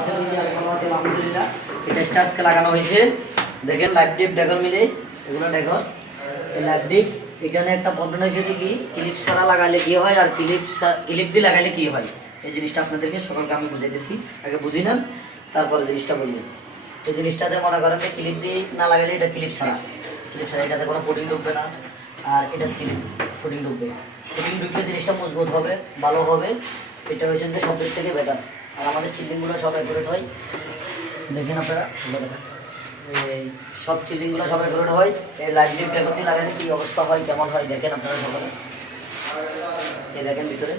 আছেন? আমি ভালো আছি আলহামদুলিল্লাহ। এটা আজকে লাগানো হয়েছে, দেখেন লাইভ ডিপ ডেকর মিলে এগুলো ডেকর। এই লাইভ ডিপ এখানে একটা প্রবলেম হয়েছে কি, ক্লিপ ছাড়া লাগালে কি হয় আর ক্লিপ দিয়ে লাগালে কি হয়, এই জিনিসটা আপনাদেরকে সকালকে আমি বুঝাইতেছি। আগে বুঝি নেন, তারপরে জিনিসটা বলবেন। এই জিনিসটাতে মনে করেন যে ক্লিপ দিয়ে না লাগালে এটা ক্লিপ ছাড়া এটাতে কোনো প্রোটিন ঢুকবে না, আর এটা ক্লিপ ফুটিং ঢুকবে। ফুটিং ঢুকলে জিনিসটা মজবুত হবে, ভালো হবে। এটা হয়েছে যে সব দিক থেকে বেটার। আর আমাদের চিল্ডিংগুলো সব অ্যাকুরেট হয়, দেখেন আপনারা দেখেন এই সব চিল্ডিংগুলো সব অ্যাকুরেট হয়। এই লাইট ডিপ ডেকর দিয়ে লাগালে কী অবস্থা হয়, কেমন হয় দেখেন আপনারা সকালে। এই দেখেন ভিতরে